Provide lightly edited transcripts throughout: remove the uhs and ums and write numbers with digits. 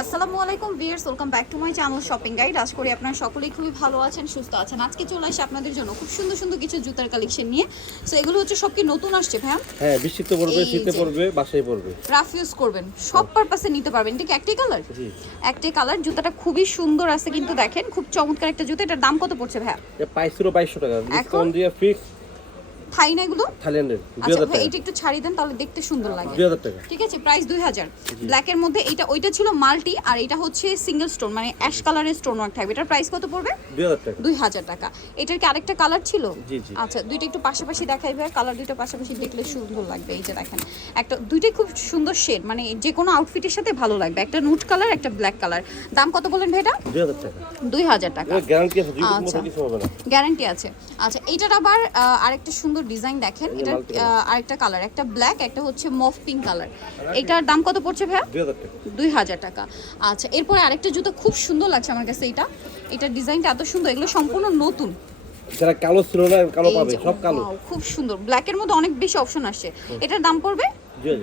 আসসালামু আলাইকুম viewers, welcome back to my channel shopping guide. আশা করি আপনারা সকলেই খুবই ভালো আছেন, সুস্থ আছেন। আজকে চলে আসি আপনাদের জন্য খুব সুন্দর সুন্দর কিছু জুতার কালেকশন নিয়ে। সো এগুলো হচ্ছে সব কি নতুন আসছে ভাইয়া? হ্যাঁ, বৃষ্টিতে পড়বে, শীতে পড়বে, বাসায় পড়বে, রাফ ইউজ করবেন, সব পারপাসে নিতে পারবেন। এটা কি একটাই কালার? জি, একটাই কালার। জুতাটা খুবই সুন্দর আছে কিন্তু দেখেন, খুব চমৎকার একটা জুতা। এটার দাম কত পড়ছে ভাইয়া? এটা প্রাইস ছিল 2200 টাকা, ডিসকাউন্ট দিয়ে ফিক্স থাই না এগুলো? থাইল্যান্ডের আচ্ছা 2000 ভাই, টাকা। এইটা একটু ছাড়িয়ে দেন তাহলে দেখতে সুন্দর লাগে। 2000 টাকা, ঠিক আছে, প্রাইস 2000। ব্ল্যাকের মধ্যে এইটা, ওইটা ছিল মাল্টি, আর এটা হচ্ছে সিঙ্গেল স্টোন, মানে অ্যাশ কালারের স্টোন ওয়ার্ক থাকবে। এটার প্রাইস কত পড়বে? 2000 টাকা। 2000 টাকা। এটার কি আরেকটা কালার ছিল? জি জি। আচ্ছা, দুইটা একটু পাশাপাশি দেখাই ভাই, কালার দুইটা পাশাপাশি দেখলে সুন্দর লাগবে। এই যে দেখেন, একটা দুইটাই খুব সুন্দর শেড, মানে যে কোনো আউটফিটের সাথে ভালো লাগবে। একটা নুট কালার, একটা ব্ল্যাক কালার। দাম কত বলেন ভাই এটা? 2000 টাকা। 2000 টাকা। এর গ্যারান্টি আছে, যদি আচ্ছা। কোনো কিছু হবে না। গ্যারান্টি আছে। আচ্ছা, এইটার আবার আরেকটা সুন্দর ডিজাইন দেখেন। এটা আরেকটা কালার, একটা ব্ল্যাক, একটা হচ্ছে মফ পিঙ্ক কালার। এটার দাম কত পড়ছে ভাইয়া? 2000 টাকা। 2000 টাকা। আচ্ছা, এরপরে আরেকটা জুতো খুব সুন্দর লাগছে আমার কাছে। এটার ডিজাইনটা এত সুন্দর, এগুলো সম্পূর্ণ নতুন। যারা কালো ছিল না, কালো এই পাবে, যে, সব কালো। wow, খুব সুন্দর। ব্ল্যাকের মধ্যে অনেক বেশি অপশন আসছে। এটার দাম পড়বে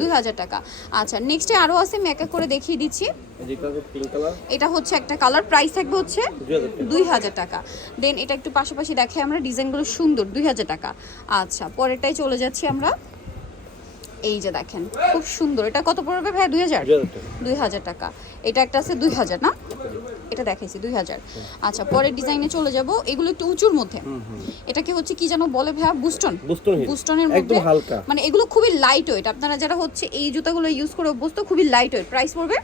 2000 টাকা। আচ্ছা, নেক্সটে আরো আছে, আমি এক এক করে দেখিয়ে দিচ্ছি। যেটা পিঙ্ক কালার, এটা হচ্ছে একটা কালার, প্রাইস থাকবে হচ্ছে 2000 2000 টাকা। টাকা। দেন এটা একটু পাশাপাশি দেখাই আমরা, ডিজাইনগুলো সুন্দর। 2000 টাকা। আচ্ছা, পরেরটাই চলে যাচ্ছি আমরা। এই যে দেখেন, খুব সুন্দর। এটা কত পড়বে ভাই? 2000 টাকা। 2000 টাকা। এটা একটা আছে 2000 না? এটা দেখাইছি 2000। আচ্ছা, পরের ডিজাইনে চলে যাব। এগুলো একটু উঁচুর মধ্যে। এটাকে হচ্ছে কি যেন বলে ভাইয়া? বুস্টন। বুস্টন হিল, বুস্টনের একদম মধ্যে হালকা। মানে এগুলো খুবই লাইট ওয়েট। আপনারা যারা হচ্ছে এই জুতাগুলো ইউজ করে অভ্যস্ত, খুবই লাইট ওয়েট। প্রাইস পড়বে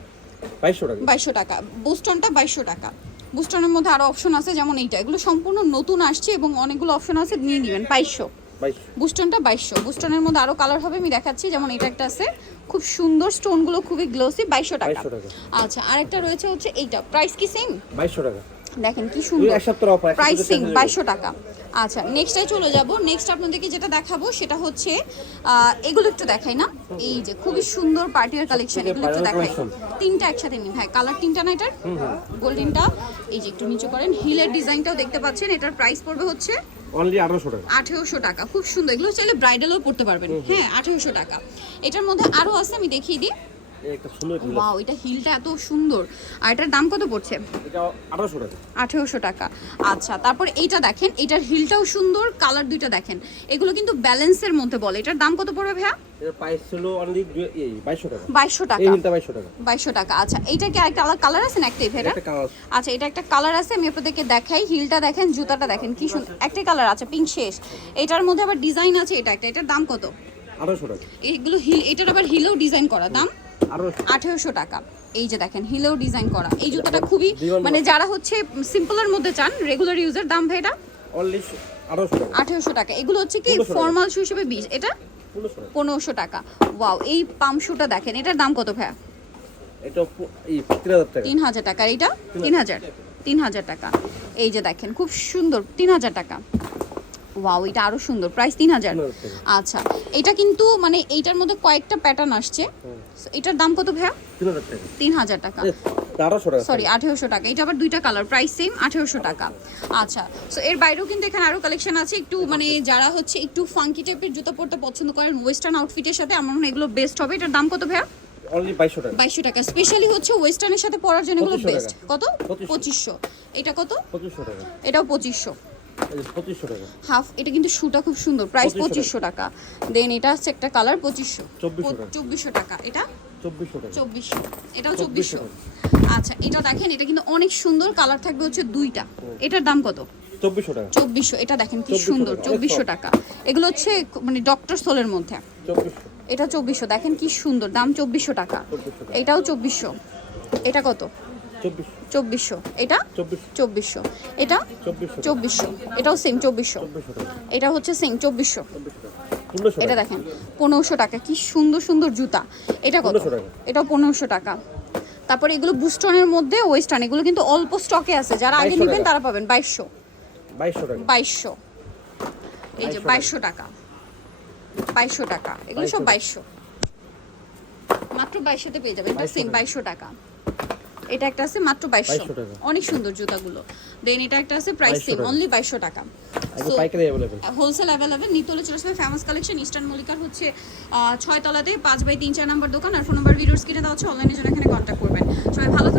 2200 টাকা। 2200 টাকা। বুস্টনটা 2200 টাকা। বুস্টনের মধ্যে আরো অপশন আছে, যেমন এইটা। এগুলো সম্পূর্ণ নতুন আসছে এবং অনেকগুলো অপশন আছে, নিয়ে নেবেন। 2200 বুস্টনটা 2200। বুস্টনের মধ্যে আরো কালার হবে, আমি দেখাচ্ছি। যেমন এটা একটা আছে, খুব সুন্দর, স্টোনগুলো খুবই গ্লোসি। 2200 টাকা। 2200 টাকা। আচ্ছা, আরেকটা রয়েছে হচ্ছে এইটা। প্রাইস কি সেম? 2200 টাকা। দেখেন কি সুন্দর, এক সপ্তাহ অফার, প্রাইস সেম 2200 টাকা। আচ্ছা, নেক্সটে চলে যাব। নেক্সট আপনাদেরকে যেটা দেখাবো সেটা হচ্ছে এগুলো একটু দেখাই না। এই যে খুবই সুন্দর পার্টিয়ার কালেকশন, এগুলো একটু দেখাই। তিনটা একসাথে নিন ভাই। কালার তিনটা না এটার? গোল্ডেনটা। এই যে একটু নিচু করেন, হিলের ডিজাইনটাও দেখতে পাচ্ছেন। এটার প্রাইস পড়বে হচ্ছে অনলি 1800 টাকা। 1800 টাকা। খুব সুন্দর, এগুলো চাইলে ব্রাইডালও পড়তে পারবেন। হ্যাঁ, 1800 টাকা। এটার মধ্যে আরো আছে, আমি দেখিয়ে দিই। একটা সুন্দর হিল, ওয়াও, এটা হিলটা এত সুন্দর। আর এটার দাম কত পড়ছে? এটা 1800 টাকা। 1800 টাকা। আচ্ছা, তারপর এইটা দেখেন, এটার হিলটাও সুন্দর, কালার দুইটা দেখেন। এগুলো কিন্তু ব্যালেন্সের মধ্যে বলে। এটার দাম কত পড়বে ভাইয়া? এর প্রাইস ছিল অনলি 2200 টাকা। 2200 টাকা। এই হিলটা 2200 টাকা। 2200 টাকা। আচ্ছা, এইটা কি আরেকটা কালার আছে না? একটাই ভাইয়া? একটা কালার। আচ্ছা, এটা একটা কালার আছে, আমি আপনাদেরকে দেখাই। হিলটা দেখেন, জুতাটা দেখেন কি সুন্দর। একটাই কালার আছে, পিঙ্ক শেষ। এটার মধ্যে আবার ডিজাইন আছে, এটা একটা। এটার দাম কত? 1800 টাকা। এগুলো হিল, এটার আবার হিলেও ডিজাইন করা। দাম 1800 1800 টাকা। এই যে দেখেন, হিলেও ডিজাইন করা। এই জুতাটা খুবই, মানে যারা হচ্ছে সিম্পলের মধ্যে চান, রেগুলার ইউজার। দাম ভাই এটা অনলি 1800 টাকা। 1800 টাকা। এগুলো হচ্ছে কি 1500 টাকা। ফর্মাল শু হিসেবে 20। এটা 1500 1500 টাকা। টাকা। ওয়াও, এই পাম শুটা দেখেন, এটার দাম কত ভাইয়া? এটা এই 3000 টাকা। 3000 টাকা। আর এইটা 3000 টাকা। এই যে দেখেন, খুব সুন্দর, 3000 টাকা। ওয়াও, এটা আরো সুন্দর, প্রাইস 3000। আচ্ছা, এটা কিন্তু মানে এইটার মধ্যে কয়েকটা প্যাটার্ন আসছে। So, এটার দাম কত ভাইয়া? 3000 টাকা। 3000 টাকা। 1800 টাকা। সরি, 1800 টাকা। এটা আবার দুইটা কালার, প্রাইস সেম, 1800 টাকা। আচ্ছা, সো এর বাইরেও কিন্তু এখানে আরো কালেকশন আছে। একটু মানে যারা হচ্ছে একটু ফাঙ্কি টাইপের জুতা পরতে পছন্দ করেন ওয়েস্টার্ন আউটফিটের সাথে, আমার মনে হয় এগুলো বেস্ট হবে। এটার দাম কত ভাইয়া? অনলি 2200 টাকা। 2200 টাকা। স্পেশালি হচ্ছে ওয়েস্টার্নের সাথে পরার জন্য এগুলো 2500 বেস্ট। টাকা। কত? 2500। 2500। এটা কত? 2500 টাকা। এটাও 2500। এই 2500 টাকা। হাফ। এটা কিন্তু শুটা খুব সুন্দর, প্রাইস 2500 টাকা। দেন এটা হচ্ছে একটা কালার, 2500। 2400 টাকা। এটা 2400 টাকা। 2400। এটাও 2400। আচ্ছা, এটা দেখেন, এটা কিন্তু অনেক সুন্দর, কালার থাকবে হচ্ছে দুইটা। এটার দাম কত? 2400 টাকা। 2400। এটা দেখেন কি 2400 সুন্দর, টাকা। 2400 টাকা। এগুলো হচ্ছে মানে ডক্টর সোলের মধ্যে। 2400। এটা 2400। দেখেন কি সুন্দর, দাম 2400 টাকা। 2400 টাকা। এটাও 2400। এটা কত? 2400। 2400। এটা 2400। 2400। এটা 2400। 2400। এটাও সেম 2400। 2400 টাকা। এটা হচ্ছে সেম 2400। 1500 এটা টাকা। দেখেন 1500 টাকা। কি সুন্দর সুন্দর জুতা। এটা কত? 1500 টাকা। এটাও 1500 টাকা। তারপরে এগুলো বুস্টনের মধ্যে ওয়েস্টার্ন, এগুলো কিন্তু অল্প স্টকে আছে, যারা আগে 2200 নেবেন টাকা। তারা পাবেন 2200। 2200 টাকা। 2200। এই যে 2200 টাকা। 2200 টাকা। এগুলো সব 2200। মাত্র 2200 পেয়ে যাবেন। এটা সেম 2200 টাকা। এটা একটা আছে মাত্র 2200 টাকা। অনেক সুন্দর জুতাগুলো। দেন এটা একটা আছে প্রাইস 2200 সেম, টাকা। অনলি 2200 টাকা। একদম পাইকারি अवेलेबल। Wholesale available. নিতলে চলে আসবে ফেমাস কালেকশন, ইস্টার্ন মল্লিকার হচ্ছে 6 তলাতে 5/3 4 নাম্বার দোকান। আর ফোন নাম্বার ভিডিওস কিনে দেওয়া হচ্ছে, অনলাইনে জন্য এখানে কন্ট্যাক্ট করবেন। সবাই ভালো